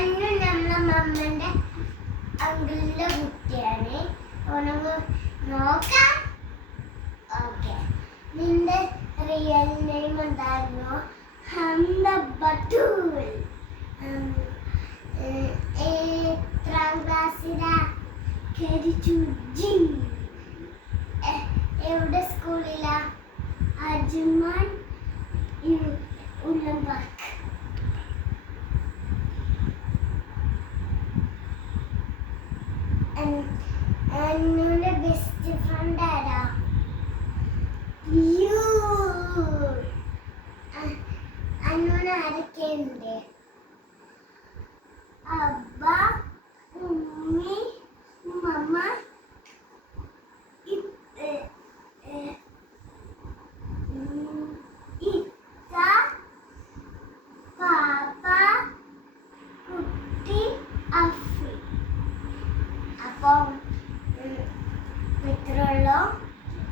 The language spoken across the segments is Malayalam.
അന്നു നമ്മളെ മമ്മന്റെ അങ്കിളിന്റെ കുട്ടിയാണ്. ഓനങ്ങ് നോക്കാം. ഓക്കെ, നിന്റെ റിയൽ നെയിം എന്തായിരുന്നു? ഹംദ ബത്തൂൽ. എത്രാം ക്ലാസ്സിലാ? എവിടെ സ്കൂളിലാ? അജ്മാൻ ഉല്ലംബാക്ക്. അന്നുടെ ബെസ്റ്റ് ഫ്രണ്ട് ആരാ? അന്നൂന് ആരൊക്കെയുണ്ട്? അബ്ബ, ഉമ്മി, മമ്മ, ഇത്ത, പാപ്പ, കുട്ടി, അഫി. അപ്പം ഇത്രയുള്ളൂ.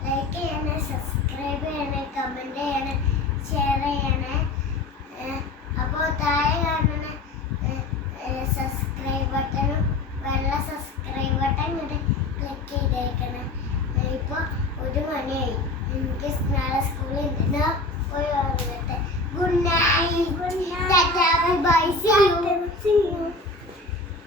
ലൈക്ക് ചെയ്യണേ, സബ്സ്ക്രൈബ് ചെയ്യണേ, കമൻറ്റ് ചെയ്യണേ, ഷെയർ ചെയ്യണേ. അപ്പോൾ താഴെ കാണുന്ന സബ്സ്ക്രൈബ് ബട്ടണും വെള്ള സബ്സ്ക്രൈബ് ബട്ടൺ ഇങ്ങോട്ട് ക്ലിക്ക് ചെയ്തേക്കണം. ഇപ്പോൾ 1 മണിയായി. എനിക്ക് നാളെ സ്കൂളിൽ ഉണ്ട്. പോയി വന്നിട്ട് good night, bye, see U.